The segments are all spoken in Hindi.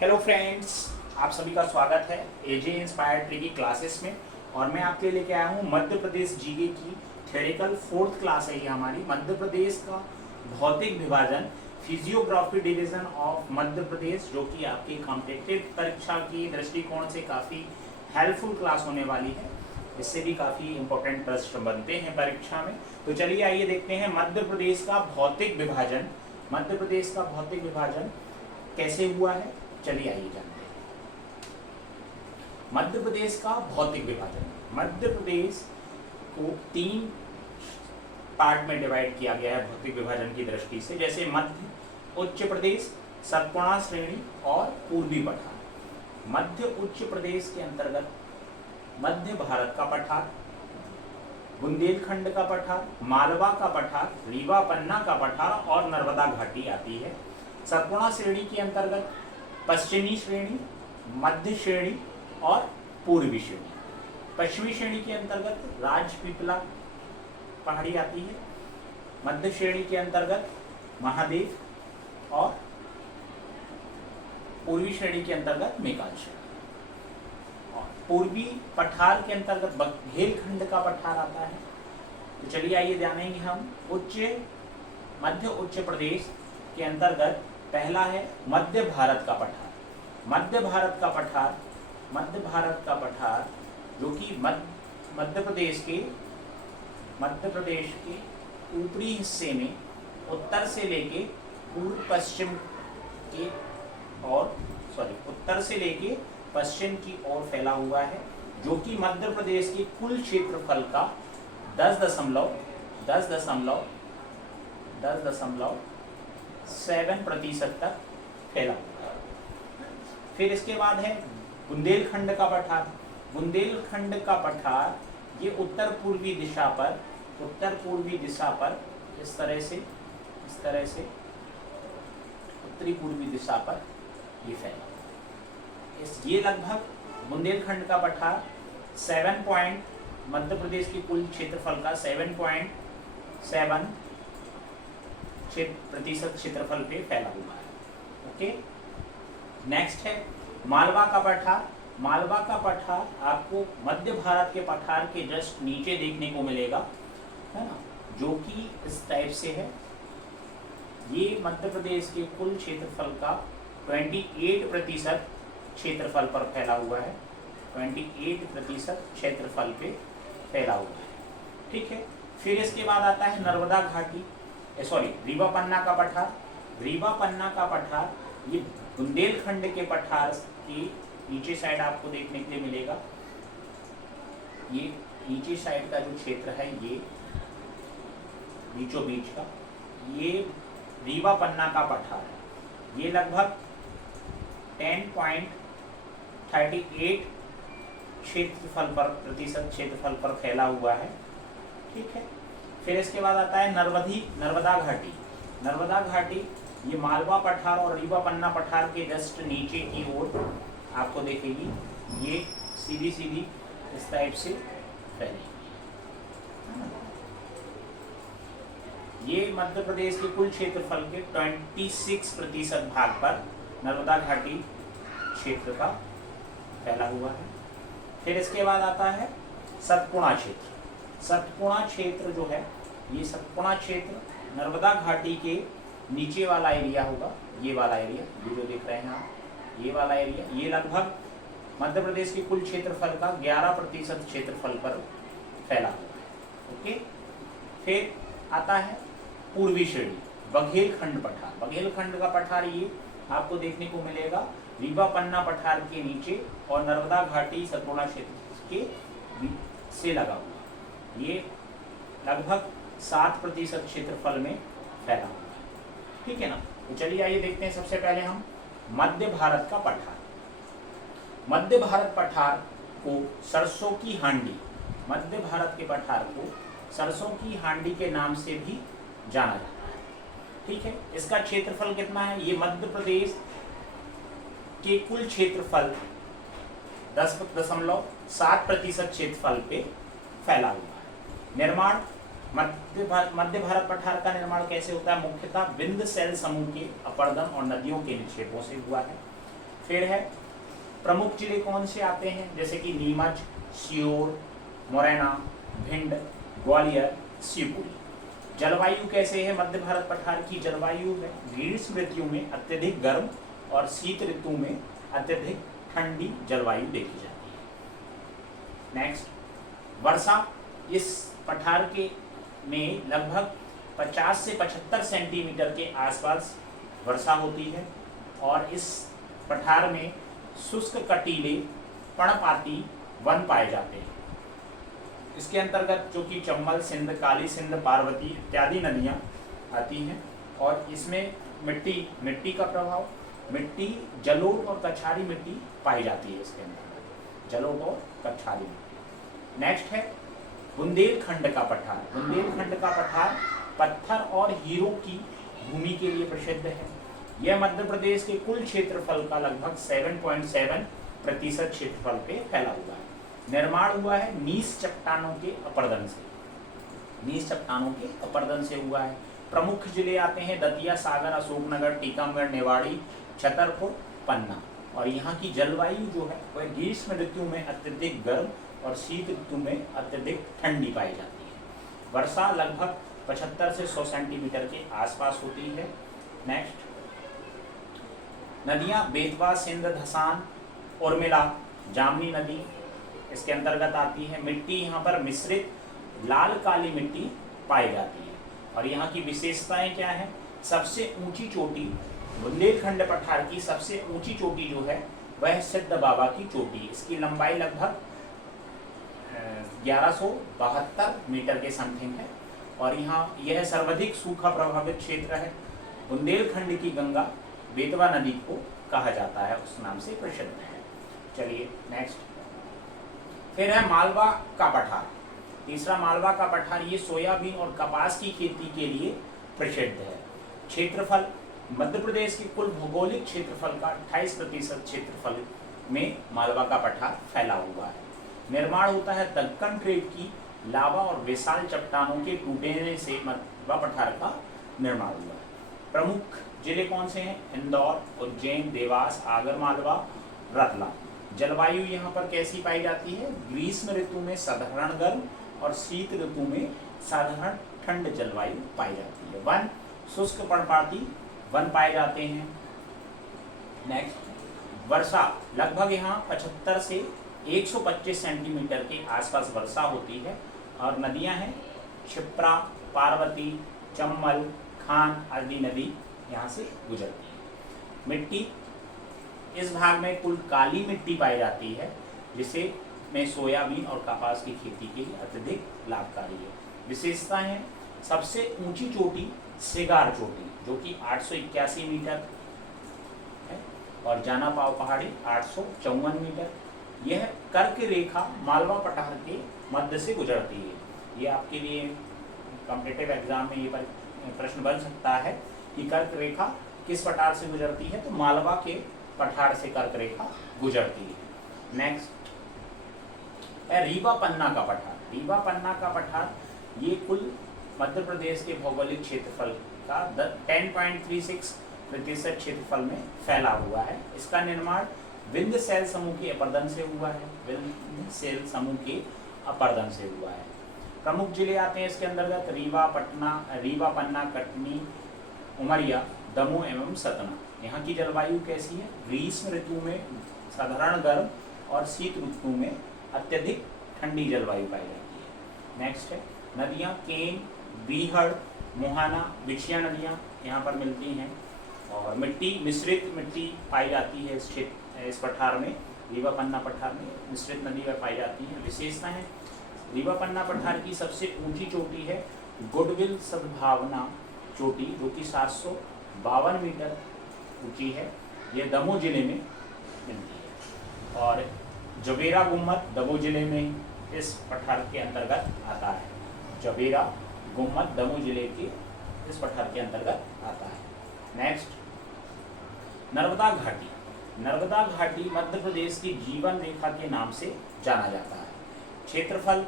हेलो फ्रेंड्स, आप सभी का स्वागत है एजे इंस्पायर्ड ट्री की क्लासेस में। और मैं आपके लिए लेके आया हूँ मध्य प्रदेश जीके की थ्योरेटिकल 4th क्लास है ये हमारी। मध्य प्रदेश का भौतिक विभाजन, physiography division of Madhya Pradesh, जो कि आपकी कॉम्पिटिटिव परीक्षा की दृष्टिकोण से काफ़ी हेल्पफुल क्लास होने वाली है। इससे भी काफ़ी इंपॉर्टेंट प्रश्न बनते हैं परीक्षा में। तो चलिए आइए देखते हैं मध्य प्रदेश का भौतिक विभाजन। मध्य प्रदेश का भौतिक विभाजन कैसे हुआ है, चलिए आइए जानते हैं। मध्य प्रदेश का भौतिक विभाजन, मध्य प्रदेश को 3 पार्ट में डिवाइड किया गया है भौतिक विभाजन की दृष्टि से, जैसे मध्य उच्च प्रदेश, सतपुड़ा श्रेणी और पूर्वी पठार। मध्य उच्च प्रदेश के अंतर्गत मध्य भारत का पठार, बुंदेलखंड का पठार, मालवा का पठार, रीवा पन्ना का पठार और नर्मदा घाटी आती है। सतपुड़ा श्रेणी के अंतर्गत पश्चिमी श्रेणी, मध्य श्रेणी और पूर्वी श्रेणी। पश्चिमी श्रेणी के अंतर्गत राजपीपला पहाड़ी आती है। मध्य श्रेणी के अंतर्गत महादेव और पूर्वी श्रेणी के अंतर्गत मेकाल श्रेणी। और पूर्वी पठार के अंतर्गत बुंदेलखंड का पठार आता है। तो चलिए आइए जानेंगे हम मध्य उच्च प्रदेश के अंतर्गत पहला है मध्य भारत का पठार। मध्य भारत का पठार जो कि मध्य प्रदेश के ऊपरी हिस्से में उत्तर से लेके पूर्व पश्चिम के उत्तर से लेके पश्चिम की ओर फैला हुआ है, जो कि मध्य प्रदेश के कुल क्षेत्रफल का 10.7% तक फैला हुआ है। फिर इसके बाद है बुंदेलखंड का पठार। बुंदेलखंड का पठार ये उत्तर पूर्वी दिशा पर इस तरह से उत्तरी पूर्वी दिशा पर ये फैला। ये लगभग बुंदेलखंड का पठार मध्य प्रदेश के कुल क्षेत्रफल का 7.7% क्षेत्रफल पे फैला हुआ है। ओके, नेक्स्ट है मालवा का पठार। मालवा का पठार आपको मध्य भारत के पठार के जस्ट नीचे देखने को मिलेगा, है ना, जो कि इस टाइप से है। ये मध्य प्रदेश के कुल क्षेत्रफल का 28% क्षेत्रफल पर फैला हुआ है। 28% क्षेत्रफल पे फैला हुआ है। ठीक है, फिर इसके बाद आता है नर्मदा घाटी, रीवा पन्ना का पठार। रीवा पन्ना का पठार ये बुंदेलखंड के पठार की नीचे साइड आपको देखने के लिए मिलेगा। ये नीचे साइड का जो क्षेत्र है, ये बीचों बीच का, ये रीवा पन्ना का पठार है। ये लगभग 10.38% क्षेत्रफल पर फैला हुआ है। ठीक है, फिर इसके बाद आता है नर्मदा घाटी। नर्मदा घाटी ये मालवा पठार और रीवा पन्ना पठार के जस्ट नीचे की ओर आपको देखेगी। ये सीधी इस टाइप से फैलेगी। ये मध्य प्रदेश के कुल क्षेत्रफल के 26% भाग पर नर्मदा घाटी क्षेत्र का फैला हुआ है। फिर इसके बाद आता है सतपुड़ा क्षेत्र। सतपुड़ा क्षेत्र जो है, ये सतपुड़ा क्षेत्र नर्मदा घाटी के नीचे वाला एरिया होगा। ये वाला एरिया, ये जो देख रहे हैं आप, ये वाला एरिया, ये लगभग मध्य प्रदेश के कुल क्षेत्रफल का 11% क्षेत्रफल पर फैला हुआ है। ओके, फिर आता है पूर्वी श्रेणी, बुंदेलखंड पठार। बुंदेलखंड का पठार ये आपको देखने को मिलेगा रीवा पन्ना पठार के नीचे और नर्मदा घाटी सतपुड़ा क्षेत्र के से लगा हुआ। ये लगभग 7% क्षेत्रफल में फैला हुआ है। ठीक है ना। तो चलिए आइए देखते हैं सबसे पहले हम मध्य भारत का पठार। मध्य भारत पठार को सरसों की हांडी, मध्य भारत के पठार को सरसों की हांडी के नाम से भी जाना जाता है। ठीक है, इसका क्षेत्रफल कितना है? ये मध्य प्रदेश के कुल क्षेत्रफल 10.7% क्षेत्रफल पे फैला हुआ है। निर्माण मध्य भारत पठार का निर्माण कैसे होता है? मुख्यतः विंध्य शैल समूह के अपरदन और नदियों के निक्षेपों से हुआ है। फिर है प्रमुख जिले कौन से आते हैं, जैसे कि नीमच, सीहोर, मुरैना, भिंड, ग्वालियर, शिवपुरी। जलवायु कैसे है मध्य भारत पठार की? जलवायु में ग्रीष्म ऋतु में अत्यधिक गर्म और शीत ऋतु में अत्यधिक ठंडी जलवायु देखी जाती है। नेक्स्ट, वर्षा इस पठार के में लगभग 50 से 75 सेंटीमीटर के आसपास वर्षा होती है और इस पठार में शुष्क कटीले पर्णपाती वन पाए जाते हैं। इसके अंतर्गत जो कि चंबल, सिंध, काली सिंध, पार्वती इत्यादि नदियां आती हैं और इसमें मिट्टी का प्रभाव, मिट्टी जलोढ़ और कछारी मिट्टी पाई जाती है इसके अंदर, जलोढ़ और कछारी मिट्टी। नेक्स्ट है बुंदेलखंड का पठार। बुंदेलखंड का पठार पत्थर और हीरो की भूमि के लिए प्रसिद्ध है। यह मध्य प्रदेश के कुल क्षेत्रफल का लगभग 7.7% क्षेत्रफल पे फैला हुआ है। निर्माण हुआ है नीस चट्टानों के अपरदन से, नीस चट्टानों के अपरदन से हुआ है। प्रमुख जिले आते हैं दतिया, सागर, अशोकनगर, टीकमगढ़, नेवाड़ी, छतरपुर, पन्ना। और यहाँ की जलवायु जो है वह ग्रीष्म ऋतु में अत्यधिक गर्म और शीत ऋतु में अत्यधिक ठंडी पाई जाती है। वर्षा लगभग 75 से 100 सेंटीमीटर के आसपास होती है। नेक्स्ट, नदियाँ बेतवा, सिंध, धसान, उर्मिला, जामनी नदी इसके अंतर्गत आती है। मिट्टी यहाँ पर मिश्रित लाल काली मिट्टी पाई जाती है और यहाँ की विशेषताएं क्या है? सबसे ऊंची चोटी, बुंदेलखंड पठार की सबसे ऊंची चोटी जो है वह सिद्ध बाबा की चोटी। इसकी लंबाई लगभग 1172 मीटर के समथिंग है और यहाँ यह सर्वाधिक सूखा प्रभावित क्षेत्र है। बुंदेलखंड की गंगा बेतवा नदी को कहा जाता है, उस नाम से प्रसिद्ध है। चलिए नेक्स्ट, फिर है मालवा का पठार। तीसरा मालवा का पठार, ये सोयाबीन और कपास की खेती के लिए प्रसिद्ध है। क्षेत्रफल मध्य प्रदेश के कुल भौगोलिक क्षेत्रफल का 28% क्षेत्रफल में मालवा का पठार फैला हुआ है। निर्माण होता है दक्कन ट्रेप की लावा और विशाल चट्टानों के टूटने से मालवा पठार का निर्माण हुआ है। प्रमुख जिले कौन से हैं? इंदौर, उज्जैन, देवास, आगरमालवा, रतलाम। जलवायु यहाँ पर कैसी पाई जाती है? ग्रीष्म ऋतु में साधारण गर्म और शीत ऋतु में साधारण ठंड जलवायु पाई जाती है। वन शुष्क पर्णपाती वन पाए जाते हैं। नेक्स्ट, वर्षा लगभग यहाँ 75 से 125 सेंटीमीटर के आसपास वर्षा होती है और नदियाँ हैं क्षिप्रा, पार्वती, चंबल, खान आदि नदी यहाँ से गुजरती है। मिट्टी इस भाग में कुल काली मिट्टी पाई जाती है जिसे में सोयाबीन और कपास की खेती के लिए अत्यधिक लाभकारी है। विशेषता है सबसे ऊंची चोटी सिगार चोटी जो कि 881 मीटर है और जाना पाव पहाड़ी 854 मीटर। यह कर्क रेखा मालवा पठार के मध्य से गुजरती है। ये आपके लिए कॉम्पिटिटिव एग्जाम में ये प्रश्न बन सकता है कि कर्क रेखा किस पठार से गुजरती है, तो मालवा के पठार से कर्क रेखा गुजरती है। नेक्स्ट है रीवा पन्ना का पठार। रीवा पन्ना का पठार ये कुल मध्य प्रदेश के भौगोलिक क्षेत्रफल का 10.36% क्षेत्रफल में फैला हुआ है। इसका निर्माण विंध्य शैल समूह के अपरदन से हुआ है, विंध्य शैल समूह के अपरदन से हुआ है। प्रमुख जिले आते हैं इसके अंतर्गत रीवा, पन्ना, कटनी, उमरिया, दमोह एवं सतना। यहाँ की जलवायु कैसी है? ग्रीष्म ऋतु में साधारण गर्म और शीत ऋतु में अत्यधिक ठंडी जलवायु पाई जाती है। नेक्स्ट है नदियाँ केन, बीहड़, मोहाना, बिछिया नदियाँ यहाँ पर मिलती हैं और मिट्टी मिश्रित मिट्टी पाई जाती है इस पठार में। रीवा पन्ना पठार में मिश्रित नदी में पाई जाती है। विशेषता है रीवा पन्ना पठार की सबसे ऊंची चोटी है गुडविल सद्भावना चोटी जो कि 752 मीटर ऊंची है। यह दमोह जिले में मिलती है और जबेरा गुम्मत दमोह जिले में इस पठार के अंतर्गत आता है। जबेरा गुम्मत दमोह जिले के इस पठार के अंतर्गत आता है। नेक्स्ट नर्मदा घाटी। नर्मदा घाटी मध्य प्रदेश की जीवन रेखा के नाम से जाना जाता है। क्षेत्रफल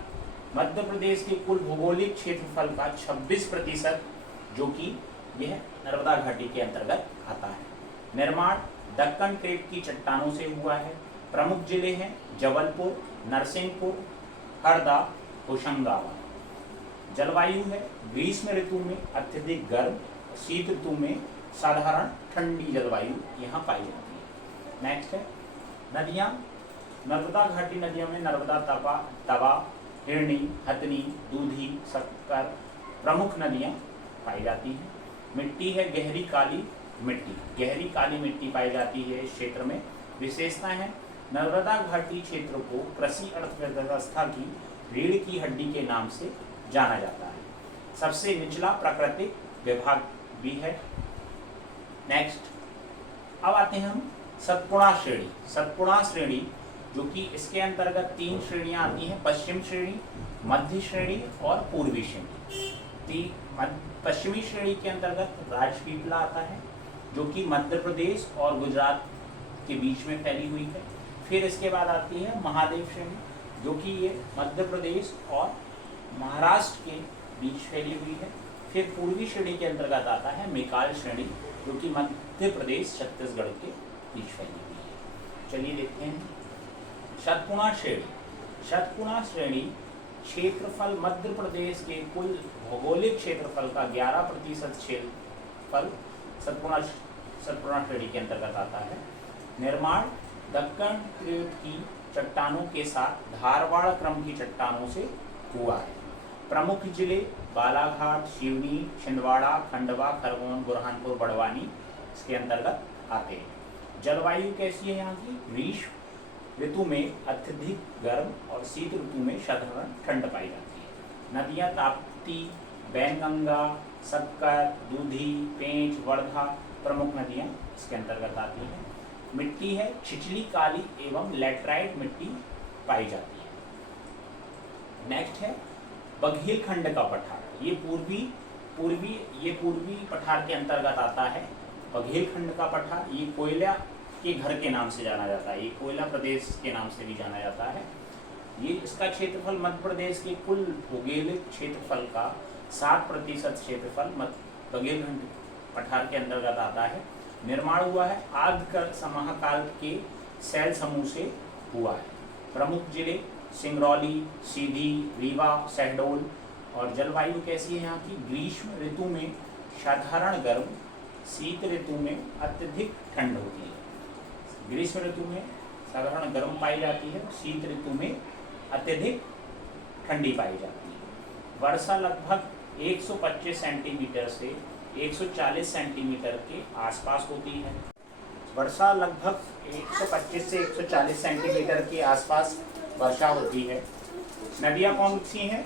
मध्य प्रदेश के कुल भौगोलिक क्षेत्रफल का 26% जो कि यह नर्मदा घाटी के अंतर्गत आता है। निर्माण दक्कन क्रेप की चट्टानों से हुआ है। प्रमुख जिले हैं जबलपुर, नरसिंहपुर, हरदा, होशंगाबाद। जलवायु है ग्रीष्म ऋतु में अत्यधिक गर्म, शीत ऋतु में साधारण ठंडी जलवायु यहाँ पाई जाती है। नेक्स्ट है नदियाँ। नर्मदा घाटी नदियों में नर्मदा, तवा, हिरणी, हथनी, दूधी, शक्कर प्रमुख नदियाँ पाई जाती हैं। मिट्टी है गहरी काली मिट्टी, गहरी काली मिट्टी पाई जाती है इस क्षेत्र में। विशेषता है नर्मदा घाटी क्षेत्र को कृषि अर्थव्यवस्था की रीढ़ की हड्डी के नाम से जाना जाता है। सबसे निचला प्राकृतिक विभाग भी है। नेक्स्ट अब आते हैं हम सतपुड़ा श्रेणी। सतपुड़ा श्रेणी जो कि इसके अंतर्गत 3 श्रेणियां आती हैं, पश्चिम श्रेणी, मध्य श्रेणी और पूर्वी श्रेणी। पश्चिमी श्रेणी के अंतर्गत राजपीपला आता है जो कि मध्य प्रदेश और गुजरात के बीच में फैली हुई है। फिर इसके बाद आती है महादेव श्रेणी जो कि ये मध्य प्रदेश और महाराष्ट्र के बीच फैली हुई है। फिर पूर्वी श्रेणी के अंतर्गत आता है मेकाल श्रेणी जो कि मध्य प्रदेश छत्तीसगढ़ के बीच फैली हुई है। चलिए देखते हैं शतपुड़ा श्रेणी। शतपुड़ा श्रेणी क्षेत्रफल मध्य प्रदेश के कुल भौगोलिक क्षेत्रफल का 11% क्षेत्रफल सतपुड़ा श्रेणी के अंतर्गत आता है। निर्माण दक्कन क्रेप की चट्टानों के साथ धारवाड़ क्रम की चट्टानों से हुआ है। प्रमुख जिले बालाघाट, सिवनी, छिंदवाड़ा, खंडवा, खरगोन, बुरहानपुर, बड़वानी इसके अंतर्गत आते हैं। जलवायु कैसी है यहाँ की? ग्रीष्म ऋतु में अत्यधिक गर्म और शीत ऋतु में साधारण ठंड पाई जाती है। नदियाँ ताप्ती, बैनगंगा, शक्कर, दूधी, पेंच, वर्धा प्रमुख नदियाँ इसके अंतर्गत आती हैं। मिट्टी है छिछली काली एवं लैटराइट मिट्टी पाई जाती है। नेक्स्ट है बघेलखंड का पठार। ये पूर्वी पठार के अंतर्गत आता है। बघेलखंड का पठार ये कोयला के घर के नाम से जाना जाता है, ये कोयला प्रदेश के नाम से भी जाना जाता है। ये इसका क्षेत्रफल मध्य प्रदेश के कुल भौगोलिक क्षेत्रफल का 7% क्षेत्रफल बघेलखंड पठार के अंतर्गत आता है। निर्माण हुआ है आद्य समकाल के शैल समूह से हुआ है। प्रमुख जिले सिंगरौली, सीधी, रीवा, शहडोल। और जलवायु कैसी है यहाँ की? ग्रीष्म ऋतु में साधारण गर्म, शीत ऋतु में अत्यधिक ठंड होती है। ग्रीष्म ऋतु में साधारण गर्म पाई जाती है, शीत ऋतु में अत्यधिक ठंडी पाई जाती है। वर्षा लगभग 125 सेंटीमीटर से 140 सेंटीमीटर के आसपास होती है। वर्षा लगभग 125 से 140 सेंटीमीटर के आसपास वर्षा होती है। नदियाँ कौन सी हैं?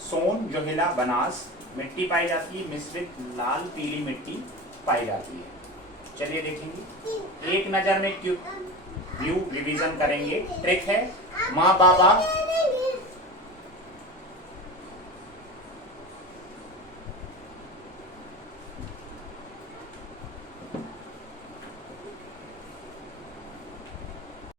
सोन, जोहिला, बनास। मिट्टी पाई जाती है मिश्रित लाल पीली मिट्टी पाई जाती है। चलिए देखेंगे एक नज़र में क्यों व्यू रिवीजन करेंगे। ट्रिक है माँ बाबा